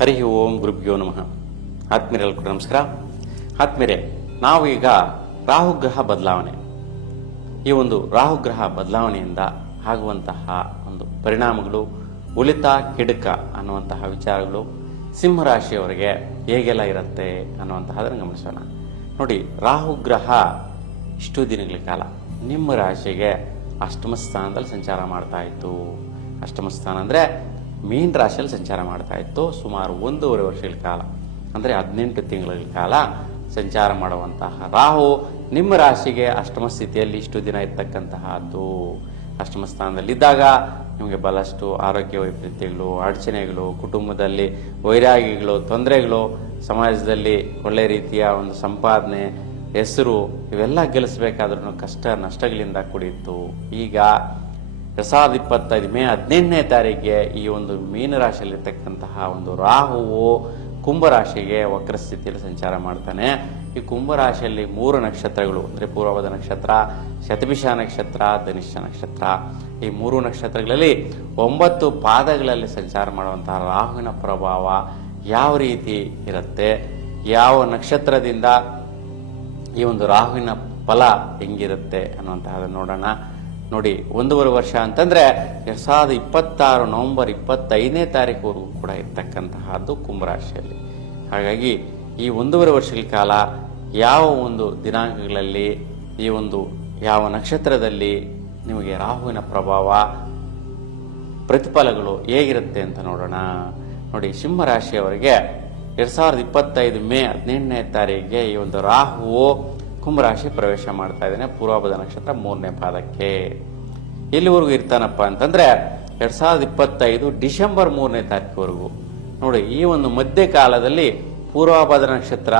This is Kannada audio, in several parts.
ಹರಿ ಓಂ ಗುರುಭ್ಯೋ ನಮಃ. ಆತ್ಮೀಯರೆಲ್ಲ ಕೂಡ ನಮಸ್ಕಾರ. ಆತ್ಮೀರೆ ನಾವು ಈಗ ರಾಹುಗ್ರಹ ಬದಲಾವಣೆ. ಈ ಒಂದು ರಾಹುಗ್ರಹ ಬದಲಾವಣೆಯಿಂದ ಆಗುವಂತಹ ಒಂದು ಪರಿಣಾಮಗಳು, ಉಳಿತ ಕೆಡುಕ ಅನ್ನುವಂತಹ ವಿಚಾರಗಳು ಸಿಂಹರಾಶಿಯವರಿಗೆ ಹೇಗೆಲ್ಲ ಇರುತ್ತೆ ಅನ್ನುವಂತಹದನ್ನು ಗಮನಿಸೋಣ. ನೋಡಿ, ರಾಹುಗ್ರಹ ಇಷ್ಟು ದಿನಗಳ ಕಾಲ ನಿಮ್ಮ ರಾಶಿಗೆ ಅಷ್ಟಮ ಸ್ಥಾನದಲ್ಲಿ ಸಂಚಾರ ಮಾಡ್ತಾ ಇತ್ತು. ಅಷ್ಟಮ ಸ್ಥಾನ ಅಂದರೆ ಮೀನ್ ರಾಶಿಯಲ್ಲಿ ಸಂಚಾರ ಮಾಡ್ತಾ ಇತ್ತು. ಸುಮಾರು ಒಂದೂವರೆ ವರ್ಷಗಳ ಕಾಲ, ಅಂದರೆ ಹದಿನೆಂಟು ತಿಂಗಳ ಕಾಲ ಸಂಚಾರ ಮಾಡುವಂತಹ ರಾಹು ನಿಮ್ಮ ರಾಶಿಗೆ ಅಷ್ಟಮ ಸ್ಥಿತಿಯಲ್ಲಿ ಇಷ್ಟು ದಿನ ಇರ್ತಕ್ಕಂತಹದ್ದು. ಅಷ್ಟಮ ಸ್ಥಾನದಲ್ಲಿದ್ದಾಗ ನಿಮಗೆ ಬಹಳಷ್ಟು ಆರೋಗ್ಯ ವೈಪರೀತ್ಯಗಳು, ಅಡಚಣೆಗಳು, ಕುಟುಂಬದಲ್ಲಿ ವೈರಾಗ್ಯಗಳು, ತೊಂದರೆಗಳು, ಸಮಾಜದಲ್ಲಿ ಒಳ್ಳೆ ರೀತಿಯ ಒಂದು ಸಂಪಾದನೆ, ಹೆಸರು ಇವೆಲ್ಲ ಗೆಲ್ಲಿಸಬೇಕಾದ್ರೂ ಕಷ್ಟ ನಷ್ಟಗಳಿಂದ ಕೂಡಿತ್ತು. ಈಗ ಎರಡ್ ಸಾವಿರದ ಇಪ್ಪತ್ತೈದು ಮೇ ಹದಿನೆಂಟನೇ ತಾರೀಕಿಗೆ ಈ ಒಂದು ಮೀನರಾಶಿಯಲ್ಲಿರ್ತಕ್ಕಂತಹ ಒಂದು ರಾಹುವು ಕುಂಭರಾಶಿಗೆ ವಕ್ರ ಸ್ಥಿತಿಯಲ್ಲಿ ಸಂಚಾರ ಮಾಡ್ತಾನೆ. ಈ ಕುಂಭರಾಶಿಯಲ್ಲಿ ಮೂರು ನಕ್ಷತ್ರಗಳು, ಅಂದರೆ ಪೂರ್ವಭದ ನಕ್ಷತ್ರ, ಶತಭಿಷ ನಕ್ಷತ್ರ, ಧನಿಷ್ಠ ನಕ್ಷತ್ರ. ಈ ಮೂರು ನಕ್ಷತ್ರಗಳಲ್ಲಿ ಒಂಬತ್ತು ಪಾದಗಳಲ್ಲಿ ಸಂಚಾರ ಮಾಡುವಂತಹ ರಾಹುವಿನ ಪ್ರಭಾವ ಯಾವ ರೀತಿ ಇರುತ್ತೆ? ಯಾವ ನಕ್ಷತ್ರದಿಂದ ಈ ಒಂದು ರಾಹುವಿನ ಫಲ ಹೆಂಗಿರುತ್ತೆ ಅನ್ನುವಂತಹದನ್ನು ನೋಡೋಣ. ನೋಡಿ, ಒಂದೂವರೆ ವರ್ಷ ಅಂತಂದ್ರೆ ಎರಡ್ ಸಾವಿರದ ಇಪ್ಪತ್ತಾರು ನವಂಬರ್ ಇಪ್ಪತ್ತೈದನೇ ತಾರೀಕುವರೆಗೂ ಕೂಡ ಇರ್ತಕ್ಕಂತಹದ್ದು ಕುಂಭರಾಶಿಯಲ್ಲಿ. ಹಾಗಾಗಿ ಈ ಒಂದೂವರೆ ವರ್ಷಗಳ ಕಾಲ ಯಾವ ಒಂದು ದಿನಾಂಕಗಳಲ್ಲಿ, ಈ ಒಂದು ಯಾವ ನಕ್ಷತ್ರದಲ್ಲಿ ನಿಮಗೆ ರಾಹುವಿನ ಪ್ರಭಾವ, ಪ್ರತಿಫಲಗಳು ಹೇಗಿರುತ್ತೆ ಅಂತ ನೋಡೋಣ. ನೋಡಿ ಸಿಂಹ ರಾಶಿಯವರಿಗೆ ಎರಡ್ ಸಾವಿರದ ಇಪ್ಪತ್ತೈದು ಮೇ ಹದಿನೆಂಟನೇ ತಾರೀಕಿಗೆ ಈ ಒಂದು ರಾಹುವು ಕುಂಭರಾಶಿ ಪ್ರವೇಶ ಮಾಡ್ತಾ ಇದ್ದಾನೆ. ಪೂರ್ವಾಭದ ನಕ್ಷತ್ರ ಮೂರನೇ ಪಾದಕ್ಕೆ. ಎಲ್ಲಿವರೆಗೂ ಇರ್ತಾನಪ್ಪ ಅಂತಂದ್ರೆ ಎರಡ್ ಸಾವಿರದ ಇಪ್ಪತ್ತೈದು ಡಿಸೆಂಬರ್ ಮೂರನೇ ತಾರೀಕುವರೆಗೂ. ನೋಡಿ, ಈ ಒಂದು ಮಧ್ಯ ಕಾಲದಲ್ಲಿ ಪೂರ್ವಭದ ನಕ್ಷತ್ರ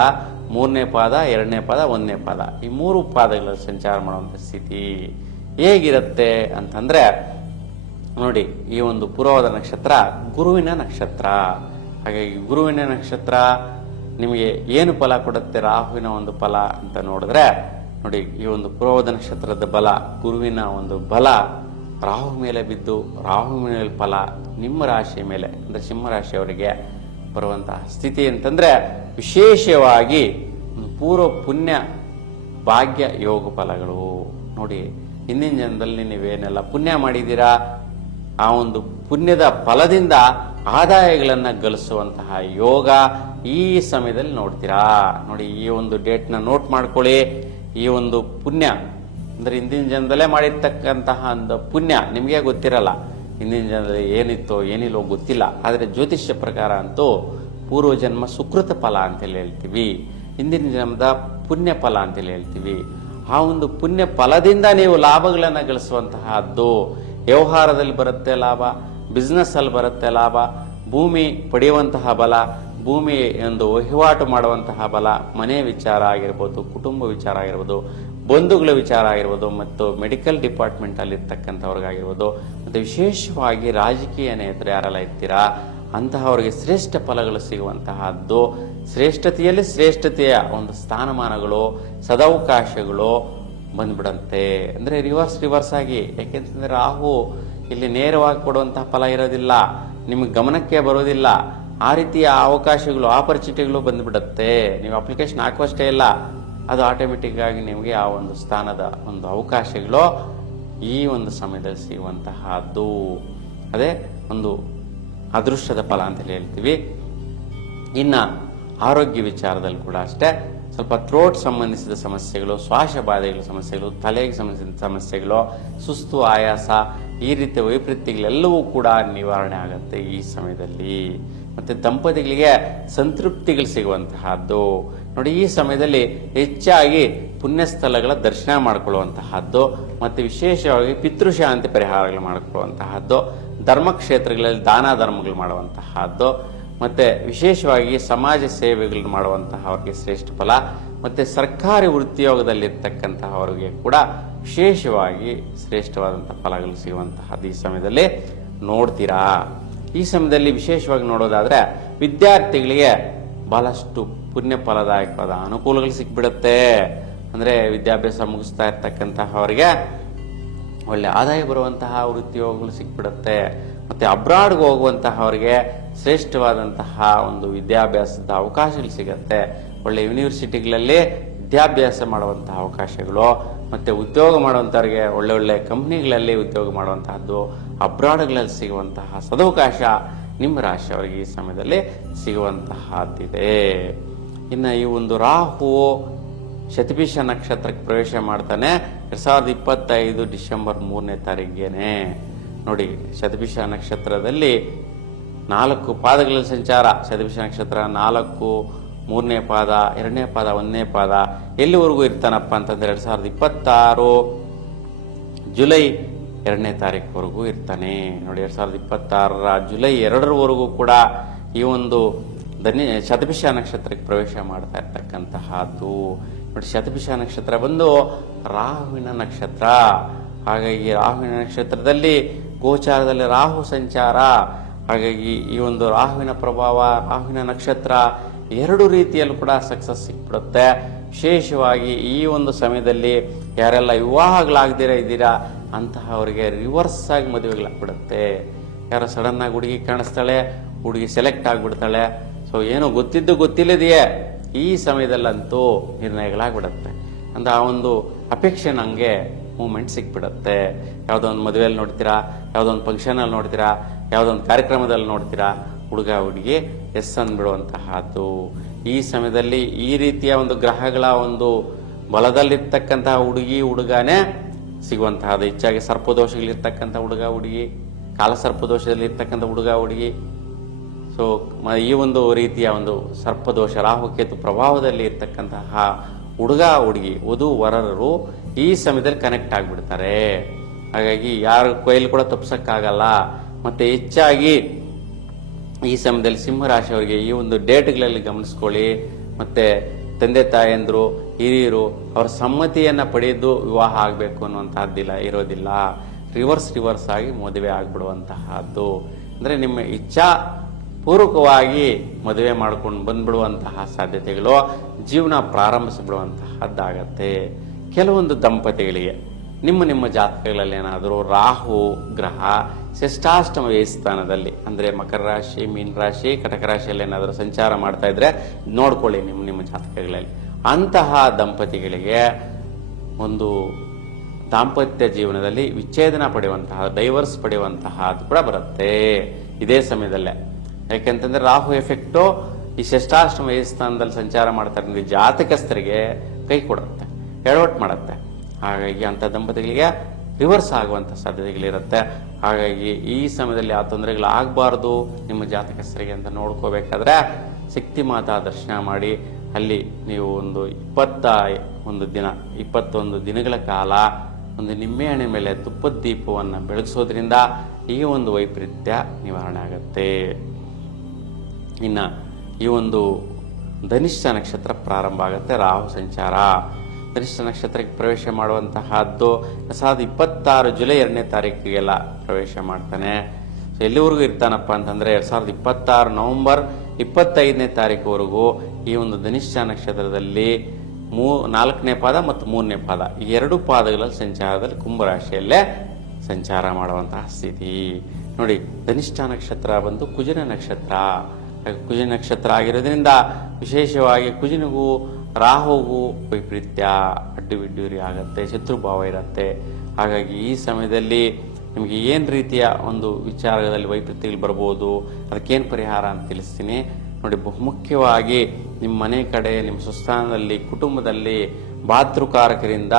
ಮೂರನೇ ಪಾದ, ಎರಡನೇ ಪಾದ, ಒಂದನೇ ಪಾದ. ಈ ಮೂರು ಪಾದಗಳಲ್ಲಿ ಸಂಚಾರ ಮಾಡುವಂಥ ಸ್ಥಿತಿ ಹೇಗಿರುತ್ತೆ ಅಂತಂದ್ರೆ, ನೋಡಿ, ಈ ಒಂದು ಪೂರ್ವಾದ ನಕ್ಷತ್ರ ಗುರುವಿನ ನಕ್ಷತ್ರ. ಹಾಗಾಗಿ ಗುರುವಿನ ನಕ್ಷತ್ರ ನಿಮಗೆ ಏನು ಫಲ ಕೊಡುತ್ತೆ? ರಾಹುವಿನ ಒಂದು ಫಲ ಅಂತ ನೋಡಿದ್ರೆ, ನೋಡಿ, ಈ ಒಂದು ಪೂರ್ವದ ನಕ್ಷತ್ರದ ಬಲ, ಗುರುವಿನ ಒಂದು ಬಲ, ರಾಹು ಮೇಲೆ ಬಿದ್ದು, ರಾಹು ಮೇಲೆ ಫಲ, ನಿಮ್ಮ ರಾಶಿಯ ಮೇಲೆ, ಅಂದರೆ ಸಿಂಹ ರಾಶಿಯವರಿಗೆ ಬರುವಂತಹ ಸ್ಥಿತಿ ಅಂತಂದ್ರೆ, ವಿಶೇಷವಾಗಿ ಪೂರ್ವ ಪುಣ್ಯ ಭಾಗ್ಯ ಯೋಗ ಫಲಗಳು. ನೋಡಿ, ಹಿಂದಿನ ಜನದಲ್ಲಿ ನೀವೇನೆಲ್ಲ ಪುಣ್ಯ ಮಾಡಿದ್ದೀರಾ? ಆ ಒಂದು ಪುಣ್ಯದ ಫಲದಿಂದ ಆದಾಯಗಳನ್ನು ಗಳಿಸುವಂತಹ ಯೋಗ ಈ ಸಮಯದಲ್ಲಿ ನೋಡ್ತೀರಾ? ನೋಡಿ, ಈ ಒಂದು ಡೇಟ್ನ ನೋಟ್ ಮಾಡ್ಕೊಳ್ಳಿ. ಈ ಒಂದು ಪುಣ್ಯ, ಅಂದ್ರೆ ಹಿಂದಿನ ಜನದಲ್ಲೇ ಮಾಡಿರ್ತಕ್ಕಂತಹ ಒಂದು ಪುಣ್ಯ, ನಿಮಗೆ ಗೊತ್ತಿರಲ್ಲ. ಹಿಂದಿನ ಜನದಲ್ಲಿ ಏನಿತ್ತೋ ಏನಿಲ್ಲೋ ಗೊತ್ತಿಲ್ಲ. ಆದರೆ ಜ್ಯೋತಿಷ್ಯ ಪ್ರಕಾರ ಅಂತೂ ಪೂರ್ವ ಜನ್ಮ ಸುಕೃತ ಫಲ ಅಂತೇಳಿ ಹೇಳ್ತೀವಿ. ಹಿಂದಿನ ಜನ್ಮದ ಪುಣ್ಯ ಫಲ ಅಂತೇಳಿ ಹೇಳ್ತೀವಿ. ಆ ಒಂದು ಪುಣ್ಯ ಫಲದಿಂದ ನೀವು ಲಾಭಗಳನ್ನು ಗಳಿಸುವಂತಹದ್ದು. ವ್ಯವಹಾರದಲ್ಲಿ ಬರುತ್ತೆ ಲಾಭ ಬಿಸ್ನೆಸ್ ಅಲ್ಲಿ ಬರುತ್ತೆ ಲಾಭ, ಭೂಮಿ ಪಡೆಯುವಂತಹ ಬಲ ಭೂಮಿ ಎಂದು ವಹಿವಾಟು ಮಾಡುವಂತಹ ಬಲ, ಮನೆ ವಿಚಾರ ಆಗಿರ್ಬೋದು, ಕುಟುಂಬ ವಿಚಾರ ಆಗಿರ್ಬೋದು, ಬಂಧುಗಳ ವಿಚಾರ ಆಗಿರ್ಬೋದು ಮತ್ತು ಮೆಡಿಕಲ್ ಡಿಪಾರ್ಟ್ಮೆಂಟ್ ಅಲ್ಲಿ ಇರ್ತಕ್ಕಂಥವ್ರಿಗಾಗಿರ್ಬೋದು ಮತ್ತು ವಿಶೇಷವಾಗಿ ರಾಜಕೀಯ ನೇತರು ಯಾರೆಲ್ಲ ಇರ್ತೀರಾ, ಅಂತಹವರಿಗೆ ಶ್ರೇಷ್ಠ ಫಲಗಳು ಸಿಗುವಂತಹದ್ದು. ಶ್ರೇಷ್ಠತೆಯಲ್ಲಿ ಶ್ರೇಷ್ಠತೆಯ ಒಂದು ಸ್ಥಾನಮಾನಗಳು, ಸದಾವಕಾಶಗಳು ಬಂದ್ಬಿಡಂತೆ. ಅಂದ್ರೆ ರಿವರ್ಸ್ ರಿವರ್ಸ್ ಆಗಿ. ಯಾಕೆಂತಂದ್ರೆ ರಾಹು ಇಲ್ಲಿ ನೇರವಾಗಿ ಕೊಡುವಂತಹ ಫಲ ಇರೋದಿಲ್ಲ, ನಿಮಗೆ ಗಮನಕ್ಕೆ ಬರೋದಿಲ್ಲ. ಆ ರೀತಿಯ ಅವಕಾಶಗಳು ಆಪರ್ಚುನಿಟಿಗಳು ಬಂದುಬಿಡುತ್ತೆ. ನೀವು ಅಪ್ಲಿಕೇಶನ್ ಹಾಕುವಷ್ಟೇ ಇಲ್ಲ, ಅದು ಆಟೋಮೆಟಿಕ್ ಆಗಿ ನಿಮಗೆ ಆ ಒಂದು ಸ್ಥಾನದ ಒಂದು ಅವಕಾಶಗಳು ಈ ಒಂದು ಸಮಯದಲ್ಲಿ ಸಿಗುವಂತಹದ್ದು. ಅದೇ ಒಂದು ಅದೃಷ್ಟದ ಫಲ ಅಂತ ಹೇಳಿ ಹೇಳ್ತೀವಿ. ಇನ್ನ ಆರೋಗ್ಯ ವಿಚಾರದಲ್ಲಿ ಕೂಡ ಅಷ್ಟೇ. ಸ್ವಲ್ಪ ಥ್ರೋಟ್ ಸಂಬಂಧಿಸಿದ ಸಮಸ್ಯೆಗಳು ಶ್ವಾಸಬಾಧೆಗಳ ಸಮಸ್ಯೆಗಳು, ತಲೆಗೆ ಸಂಬಂಧಿಸಿದ ಸಮಸ್ಯೆಗಳು, ಸುಸ್ತು, ಆಯಾಸ, ಈ ರೀತಿಯ ವೈಪರೀತ್ಯಗಳೆಲ್ಲವೂ ಕೂಡ ನಿವಾರಣೆ ಆಗುತ್ತೆ ಈ ಸಮಯದಲ್ಲಿ. ಮತ್ತೆ ದಂಪತಿಗಳಿಗೆ ಸಂತೃಪ್ತಿಗಳು ಸಿಗುವಂತಹದ್ದು. ನೋಡಿ, ಈ ಸಮಯದಲ್ಲಿ ಹೆಚ್ಚಾಗಿ ಪುಣ್ಯಸ್ಥಳಗಳ ದರ್ಶನ ಮಾಡಿಕೊಳ್ಳುವಂತಹದ್ದು, ಮತ್ತು ವಿಶೇಷವಾಗಿ ಪಿತೃಶಾಂತಿ ಪರಿಹಾರಗಳು ಮಾಡಿಕೊಳ್ಳುವಂತಹದ್ದು ಧರ್ಮಕ್ಷೇತ್ರಗಳಲ್ಲಿ ದಾನ ಧರ್ಮಗಳು ಮಾಡುವಂತಹದ್ದು, ಮತ್ತು ವಿಶೇಷವಾಗಿ ಸಮಾಜ ಸೇವೆಗಳನ್ನು ಮಾಡುವಂತಹ ಅವರಿಗೆ ಶ್ರೇಷ್ಠ ಫಲ, ಮತ್ತು ಸರ್ಕಾರಿ ವೃತ್ತಿಯೋಗದಲ್ಲಿರ್ತಕ್ಕಂತಹವರಿಗೆ ಕೂಡ ವಿಶೇಷವಾಗಿ ಶ್ರೇಷ್ಠವಾದಂಥ ಫಲಗಳು ಸಿಗುವಂತಹದ್ದು ಈ ಸಮಯದಲ್ಲಿ. ನೋಡ್ತೀರಾ? ಈ ಸಮಯದಲ್ಲಿ ವಿಶೇಷವಾಗಿ ನೋಡೋದಾದ್ರೆ ವಿದ್ಯಾರ್ಥಿಗಳಿಗೆ ಬಹಳಷ್ಟು ಪುಣ್ಯ ಫಲದಾಯಕವಾದ ಅನುಕೂಲಗಳು ಸಿಕ್ಬಿಡುತ್ತೆ. ಅಂದ್ರೆ ವಿದ್ಯಾಭ್ಯಾಸ ಮುಗಿಸ್ತಾ ಇರ್ತಕ್ಕಂತಹ ಅವರಿಗೆ ಒಳ್ಳೆ ಆದಾಯ ಬರುವಂತಹ ವೃತ್ತಿಯೋಗಗಳು ಸಿಕ್ಬಿಡುತ್ತೆ. ಮತ್ತೆ ಅಬ್ರಾಡ್ಗೆ ಹೋಗುವಂತಹವರಿಗೆ ಶ್ರೇಷ್ಠವಾದಂತಹ ಒಂದು ವಿದ್ಯಾಭ್ಯಾಸದ ಅವಕಾಶಗಳು ಸಿಗತ್ತೆ. ಒಳ್ಳೆ ಯೂನಿವರ್ಸಿಟಿಗಳಲ್ಲಿ ವಿದ್ಯಾಭ್ಯಾಸ ಮಾಡುವಂತಹ ಅವಕಾಶಗಳು ಮತ್ತು ಉದ್ಯೋಗ ಮಾಡುವಂಥವ್ರಿಗೆ ಒಳ್ಳೆ ಒಳ್ಳೆ ಕಂಪ್ನಿಗಳಲ್ಲಿ ಉದ್ಯೋಗ ಮಾಡುವಂತಹದ್ದು, ಅಬ್ರಾಡ್ಗಳಲ್ಲಿ ಸಿಗುವಂತಹ ಸದವಕಾಶ ನಿಮ್ಮ ರಾಶಿಯವರಿಗೆ ಈ ಸಮಯದಲ್ಲಿ ಸಿಗುವಂತಹದ್ದಿದೆ. ಇನ್ನು ಈ ಒಂದು ರಾಹು ಶತಪಿಷ ನಕ್ಷತ್ರಕ್ಕೆ ಪ್ರವೇಶ ಮಾಡ್ತಾನೆ. ಎರಡು ಸಾವಿರದ ಇಪ್ಪತ್ತೈದು ಡಿಸೆಂಬರ್ ಮೂರನೇ ತಾರೀಕಿಗೆನೆ ನೋಡಿ, ಶತಪಿಷ ನಕ್ಷತ್ರದಲ್ಲಿ ನಾಲ್ಕು ಪಾದಗಳಲ್ಲಿ ಸಂಚಾರ. ಶತಪಿಷ ನಕ್ಷತ್ರ ನಾಲ್ಕು ಮೂರನೇ ಪಾದ, ಎರಡನೇ ಪಾದ, ಒಂದನೇ ಪಾದ. ಎಲ್ಲಿವರೆಗೂ ಇರ್ತಾನಪ್ಪ ಅಂತಂದ್ರೆ ಎರಡ್ ಸಾವಿರದ ಇಪ್ಪತ್ತಾರು ಜುಲೈ ಎರಡನೇ ತಾರೀಕುವರೆಗೂ ಇರ್ತಾನೆ. ನೋಡಿ, ಎರಡ್ ಸಾವಿರದ ಇಪ್ಪತ್ತಾರರ ಜುಲೈ ಎರಡರವರೆಗೂ ಕೂಡ ಈ ಒಂದು ಧನಿ ಶತಭಿಷ ನಕ್ಷತ್ರಕ್ಕೆ ಪ್ರವೇಶ ಮಾಡ್ತಾ ಇರ್ತಕ್ಕಂತಹದ್ದು. ನೋಡಿ ಶತಭಿಷ ನಕ್ಷತ್ರ ಬಂದು ರಾಹುವಿನ ನಕ್ಷತ್ರ. ಹಾಗಾಗಿ ರಾಹುವಿನ ನಕ್ಷತ್ರದಲ್ಲಿ ಗೋಚಾರದಲ್ಲಿ ರಾಹು ಸಂಚಾರ. ಹಾಗಾಗಿ ಈ ಒಂದು ರಾಹುವಿನ ಪ್ರಭಾವ, ರಾಹುವಿನ ನಕ್ಷತ್ರ ಎರಡು ರೀತಿಯಲ್ಲೂ ಕೂಡ ಸಕ್ಸಸ್ ಸಿಕ್ಬಿಡುತ್ತೆ. ವಿಶೇಷವಾಗಿ ಈ ಒಂದು ಸಮಯದಲ್ಲಿ ಯಾರೆಲ್ಲ ವಿವಾಹಗಳಾಗದಿರ ಇದ್ದೀರಾ, ಅಂತಹವರಿಗೆ ರಿವರ್ಸ್ ಆಗಿ ಮದುವೆಗಳಾಗ್ಬಿಡುತ್ತೆ ಯಾರೋ ಸಡನ್ ಆಗಿ ಹುಡುಗಿ ಕಾಣಿಸ್ತಾಳೆ, ಹುಡುಗಿ ಸೆಲೆಕ್ಟ್ ಆಗಿಬಿಡ್ತಾಳೆ. ಸೊ ಏನೋ ಗೊತ್ತಿದ್ದು ಗೊತ್ತಿಲ್ಲದೆಯೇ ಈ ಸಮಯದಲ್ಲಂತೂ ನಿರ್ಣಯಗಳಾಗ್ಬಿಡುತ್ತೆ. ಅಂತ ಆ ಒಂದು ಅಪೇಕ್ಷೆ ನನಗೆ ಮೂಮೆಂಟ್ ಸಿಕ್ಬಿಡುತ್ತೆ. ಯಾವುದೋ ಒಂದು ಮದುವೆಯಲ್ಲಿ ನೋಡ್ತೀರಾ, ಯಾವುದೋ ಒಂದು ಫಂಕ್ಷನಲ್ಲಿ ನೋಡ್ತೀರಾ, ಯಾವುದೋ ಒಂದು ಕಾರ್ಯಕ್ರಮದಲ್ಲಿ ನೋಡ್ತೀರಾ ಹುಡುಗ ಹುಡುಗಿ ಎಸ್ ಅಂದ್ಬಿಡುವಂತಹದ್ದು ಈ ಸಮಯದಲ್ಲಿ ಈ ರೀತಿಯ ಒಂದು ಗ್ರಹಗಳ ಒಂದು ಬಲದಲ್ಲಿರ್ತಕ್ಕಂತಹ ಹುಡುಗಿ, ಹುಡುಗನೇ ಸಿಗುವಂತಹದ್ದು. ಹೆಚ್ಚಾಗಿ ಸರ್ಪದೋಷಗಳಿರ್ತಕ್ಕಂಥ ಹುಡುಗ, ಹುಡುಗಿ ಕಾಲಸರ್ಪದೋಷದಲ್ಲಿ ಇರ್ತಕ್ಕಂಥ ಹುಡುಗ. ಹುಡುಗಿ ಸೊ ಈ ಒಂದು ರೀತಿಯ ಒಂದು ಸರ್ಪದೋಷ, ರಾಹುಕೇತು ಪ್ರಭಾವದಲ್ಲಿ ಇರ್ತಕ್ಕಂತಹ ಹುಡುಗ, ಹುಡುಗಿ, ವಧು ವರರು ಈ ಸಮಯದಲ್ಲಿ ಕನೆಕ್ಟ್ ಆಗಿಬಿಡ್ತಾರೆ. ಹಾಗಾಗಿ ಯಾರು ಕೊಯ್ಲು ಕೂಡ ತಪ್ಸಕ್ಕಾಗಲ್ಲ. ಮತ್ತೆ ಹೆಚ್ಚಾಗಿ ಈ ಸಮಯದಲ್ಲಿ ಸಿಂಹರಾಶಿಯವರಿಗೆ ಈ ಒಂದು ಡೇಟ್ಗಳಲ್ಲಿ ಗಮನಿಸ್ಕೊಳ್ಳಿ. ಮತ್ತೆ ತಂದೆ ತಾಯಂದರು, ಹಿರಿಯರು ಅವರ ಸಮ್ಮತಿಯನ್ನ ಪಡೆದು ವಿವಾಹ ಆಗಬೇಕು ಅನ್ನುವಂತಹದ್ದಿಲ್ಲ ಇರೋದಿಲ್ಲ. ರಿವರ್ಸ್ ರಿವರ್ಸ್ ಆಗಿ ಮದುವೆ ಆಗಿಬಿಡುವಂತಹದ್ದು. ಅಂದ್ರೆ ನಿಮ್ಮ ಇಚ್ಛಾ ಪೂರ್ವಕವಾಗಿ ಮದುವೆ ಮಾಡ್ಕೊಂಡು ಬಂದ್ಬಿಡುವಂತಹ ಸಾಧ್ಯತೆಗಳು ಜೀವನ ಪ್ರಾರಂಭಿಸಿಬಿಡುವಂತಹದ್ದಾಗತ್ತೆ. ಕೆಲವೊಂದು ದಂಪತಿಗಳಿಗೆ ನಿಮ್ಮ ನಿಮ್ಮ ಜಾತಕಗಳಲ್ಲಿ ಏನಾದರೂ ರಾಹು, ಗ್ರಹ ಶ್ರೇಷ್ಠಾಷ್ಟಮ ಸ್ಥಾನದಲ್ಲಿ ಅಂದರೆ ಮಕರ ರಾಶಿ, ಮೀನ ರಾಶಿ, ಕಟಕ ರಾಶಿಯಲ್ಲಿ ಏನಾದರೂ ಸಂಚಾರ ಮಾಡ್ತಾ ಇದ್ರೆ ನೋಡ್ಕೊಳ್ಳಿ ನಿಮ್ಮ ನಿಮ್ಮ ಜಾತಕಗಳಲ್ಲಿ ಅಂತಹ ದಂಪತಿಗಳಿಗೆ ಒಂದು ದಾಂಪತ್ಯ ಜೀವನದಲ್ಲಿ ವಿಚ್ಛೇದನ ಪಡೆಯುವಂತಹ, ಡೈವರ್ಸ್ ಪಡೆಯುವಂತಹ ಅದು ಕೂಡ ಬರುತ್ತೆ. ಇದೇ ಸಮಯದಲ್ಲೇ. ಯಾಕೆಂತಂದ್ರೆ ರಾಹು ಎಫೆಕ್ಟು ಈ ಶ್ರೇಷ್ಠಾಷ್ಟಮ ಸ್ಥಾನದಲ್ಲಿ ಸಂಚಾರ ಮಾಡ್ತಾರೆ ಜಾತಕಸ್ಥರಿಗೆ ಕೈ ಕೊಡುತ್ತೆ ಎಡವಟ್ಟು ಮಾಡುತ್ತೆ. ಹಾಗಾಗಿ ಅಂಥ ದಂಪತಿಗಳಿಗೆ ರಿವರ್ಸ್ ಆಗುವಂಥ ಸಾಧ್ಯತೆಗಳಿರುತ್ತೆ. ಹಾಗಾಗಿ ಈ ಸಮಯದಲ್ಲಿ ಆ ತೊಂದರೆಗಳು ಆಗಬಾರ್ದು ನಿಮ್ಮ ಸರಿಗೆ ಅಂತ ನೋಡ್ಕೋಬೇಕಾದ್ರೆ ಶಕ್ತಿ ಮಾತಾ ದರ್ಶನ ಮಾಡಿ. ಅಲ್ಲಿ ನೀವು ಒಂದು ಇಪ್ಪತ್ತ ಒಂದು ದಿನ, ಇಪ್ಪತ್ತೊಂದು ದಿನಗಳ ಕಾಲ ಒಂದು ನಿಂಬೆಹಣ್ಣೆ ಮೇಲೆ ತುಪ್ಪದ ದೀಪವನ್ನು ಬೆಳಗಿಸೋದ್ರಿಂದ ಈ ಒಂದು ವೈಪರೀತ್ಯ ನಿವಾರಣೆ ಆಗುತ್ತೆ. ಇನ್ನು ಈ ಒಂದು ಧನಿಷ್ಠ ನಕ್ಷತ್ರ ಪ್ರಾರಂಭ ಆಗುತ್ತೆ, ರಾಹು ಸಂಚಾರ. ಧನಿಷ್ಠ ನಕ್ಷತ್ರಕ್ಕೆ ಪ್ರವೇಶ ಮಾಡುವಂತಹದ್ದು ಸಾವಿರದ ಇಪ್ಪತ್ತಾರು ಜುಲೈ ಎರಡನೇ ತಾರೀಕಿಗೆಲ್ಲ ಪ್ರವೇಶ ಮಾಡ್ತಾನೆ. ಎಲ್ಲಿವರೆಗೂ ಇರ್ತಾನಪ್ಪ ಅಂತಂದ್ರೆ ಎರಡ್ ಸಾವಿರದ ಇಪ್ಪತ್ತಾರು ನವೆಂಬರ್ ಇಪ್ಪತ್ತೈದನೇ ತಾರೀಕುವರೆಗೂ ಈ ಒಂದು ಧನಿಷ್ಠ ನಕ್ಷತ್ರದಲ್ಲಿ ಮೂ, ನಾಲ್ಕನೇ ಪಾದ ಮತ್ತು ಮೂರನೇ ಪಾದ ಈ ಎರಡು ಪಾದಗಳಲ್ಲಿ ಸಂಚಾರದಲ್ಲಿ ಕುಂಭರಾಶಿಯಲ್ಲೇ ಸಂಚಾರ ಮಾಡುವಂತಹ ಸ್ಥಿತಿ. ನೋಡಿ, ಧನಿಷ್ಠ ನಕ್ಷತ್ರ ಬಂದು ಕುಜಿನ ನಕ್ಷತ್ರ. ಕುಜಿನ ಕುಜ ನಕ್ಷತ್ರ ಆಗಿರೋದ್ರಿಂದ ವಿಶೇಷವಾಗಿ ಕುಜನಿಗೂ ರಾಹುಗೂ ವೈಪರೀತ್ಯ ಅಡ್ಡು ಆಗತ್ತೆ ಶತ್ರುಭಾವ ಇರುತ್ತೆ. ಹಾಗಾಗಿ ಈ ಸಮಯದಲ್ಲಿ ನಿಮಗೆ ಏನು ರೀತಿಯ ಒಂದು ವಿಚಾರದಲ್ಲಿ ವೈಪರೀತ್ಯಗಳು ಬರ್ಬೋದು, ಅದಕ್ಕೇನು ಪರಿಹಾರ ಅಂತ ತಿಳಿಸ್ತೀನಿ. ನೋಡಿ, ಬಹುಮುಖ್ಯವಾಗಿ ನಿಮ್ಮ ಮನೆ ಕಡೆ ನಿಮ್ಮ ಸುಸ್ಥಾನದಲ್ಲಿ ಕುಟುಂಬದಲ್ಲಿ ಭಾತೃಕಾರಕರಿಂದ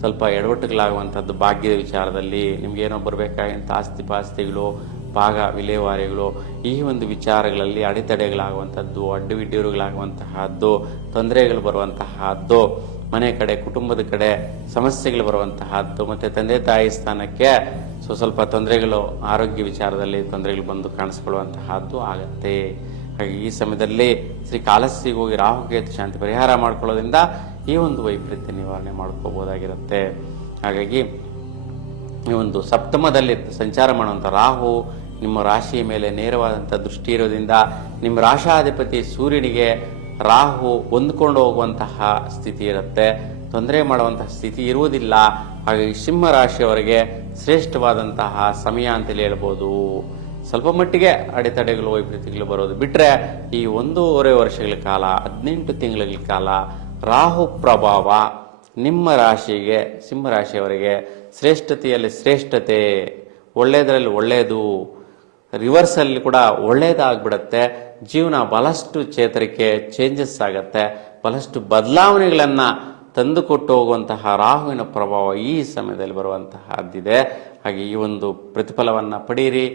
ಸ್ವಲ್ಪ ಎಡವಟ್ಟುಗಳಾಗುವಂಥದ್ದು ಭಾಗ್ಯದ ವಿಚಾರದಲ್ಲಿ ನಿಮಗೇನೋ ಬರಬೇಕಾಗಿಂಥ ಆಸ್ತಿ ಪಾಸ್ತಿಗಳು ಭಾಗ ವಿಲೇವಾರಿಗಳು, ಈ ಒಂದು ವಿಚಾರಗಳಲ್ಲಿ ಅಡೆತಡೆಗಳಾಗುವಂಥದ್ದು ಅಡ್ಡುವಿಡ್ಡೂರುಗಳಾಗುವಂತಹದ್ದು ತೊಂದರೆಗಳು ಬರುವಂತಹದ್ದು, ಮನೆ ಕಡೆ, ಕುಟುಂಬದ ಕಡೆ ಸಮಸ್ಯೆಗಳು ಬರುವಂತಹದ್ದು, ಮತ್ತು ತಂದೆ ತಾಯಿ ಸ್ಥಾನಕ್ಕೆ ಸೊ ಸ್ವಲ್ಪ ತೊಂದರೆಗಳು, ಆರೋಗ್ಯ ವಿಚಾರದಲ್ಲಿ ತೊಂದರೆಗಳು ಬಂದು ಕಾಣಿಸ್ಕೊಳ್ಳುವಂತಹದ್ದು ಆಗತ್ತೆ. ಹಾಗೆ ಈ ಸಮಯದಲ್ಲಿ ಶ್ರೀ ಕಾಲಸ್ಸಿಗೆ ಹೋಗಿ ರಾಹುಕೇತು ಶಾಂತಿ ಪರಿಹಾರ ಮಾಡ್ಕೊಳ್ಳೋದ್ರಿಂದ ಈ ಒಂದು ವೈಪರೀತ್ಯ ನಿವಾರಣೆ ಮಾಡ್ಕೋಬೋದಾಗಿರುತ್ತೆ ಹಾಗಾಗಿ ಈ ಒಂದು ಸಪ್ತಮದಲ್ಲಿ ಸಂಚಾರ ಮಾಡುವಂಥ ರಾಹು ನಿಮ್ಮ ರಾಶಿಯ ಮೇಲೆ ನೇರವಾದಂಥ ದೃಷ್ಟಿ ಇರೋದ್ರಿಂದ ನಿಮ್ಮ ರಾಶಾಧಿಪತಿ ಸೂರ್ಯನಿಗೆ ರಾಹು ಹೊಂದ್ಕೊಂಡು ಹೋಗುವಂತಹ ಸ್ಥಿತಿ ಇರುತ್ತೆ. ತೊಂದರೆ ಮಾಡುವಂತಹ ಸ್ಥಿತಿ ಇರುವುದಿಲ್ಲ. ಹಾಗಾಗಿ ಸಿಂಹ ರಾಶಿಯವರಿಗೆ ಶ್ರೇಷ್ಠವಾದಂತಹ ಸಮಯ ಅಂತೇಳಿ ಹೇಳ್ಬೋದು. ಸ್ವಲ್ಪ ಮಟ್ಟಿಗೆ ಅಡೆತಡೆಗಳು ವೈಪರೀತ್ಯಗಳು ಬರೋದು ಬಿಟ್ಟರೆ ಈ ಒಂದೂವರೆ ವರ್ಷಗಳ ಕಾಲ, ಹದಿನೆಂಟು ತಿಂಗಳ ಕಾಲ ರಾಹು ಪ್ರಭಾವ ನಿಮ್ಮ ರಾಶಿಗೆ, ಸಿಂಹ ರಾಶಿಯವರಿಗೆ ಶ್ರೇಷ್ಠತೆಯಲ್ಲಿ ಶ್ರೇಷ್ಠತೆ, ಒಳ್ಳೆಯದರಲ್ಲಿ ಒಳ್ಳೆಯದು ರಿವರ್ಸಲ್ಲಿ ಕೂಡ ಒಳ್ಳೆಯದಾಗ್ಬಿಡತ್ತೆ ಜೀವನ ಬಹಳಷ್ಟು ಚೇತರಿಕೆ ಚೇಂಜಸ್ ಆಗುತ್ತೆ. ಬಹಳಷ್ಟು ಬದಲಾವಣೆಗಳನ್ನು ತಂದುಕೊಟ್ಟು ಹೋಗುವಂತಹ ರಾಹುವಿನ ಪ್ರಭಾವ ಈ ಸಮಯದಲ್ಲಿ ಬರುವಂತಹದ್ದಿದೆ. ಹಾಗೆ ಈ ಒಂದು ಪ್ರತಿಫಲವನ್ನು ಪಡೀರಿ.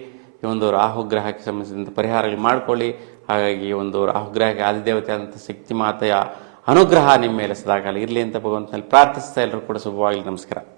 ಈ ಒಂದು ರಾಹುಗ್ರಹಕ್ಕೆ ಸಂಬಂಧಿಸಿದಂಥ ಪರಿಹಾರಗಳು ಮಾಡ್ಕೊಳ್ಳಿ. ಹಾಗಾಗಿ ಈ ಒಂದು ರಾಹುಗ್ರಹಕ್ಕೆ ಆದಿದೇವತೆ ಆದಂಥ ಶಕ್ತಿ ಮಾತೆಯ ಅನುಗ್ರಹ ನಿಮ್ಮ ಮೇಲೆ ಸದಾಕಾಲ ಇರಲಿ ಅಂತ ಭಗವಂತನಲ್ಲಿ ಪ್ರಾರ್ಥಿಸ್ತಾ ಎಲ್ಲರೂ ಕೂಡ ಶುಭವಾಗಲಿ. ನಮಸ್ಕಾರ.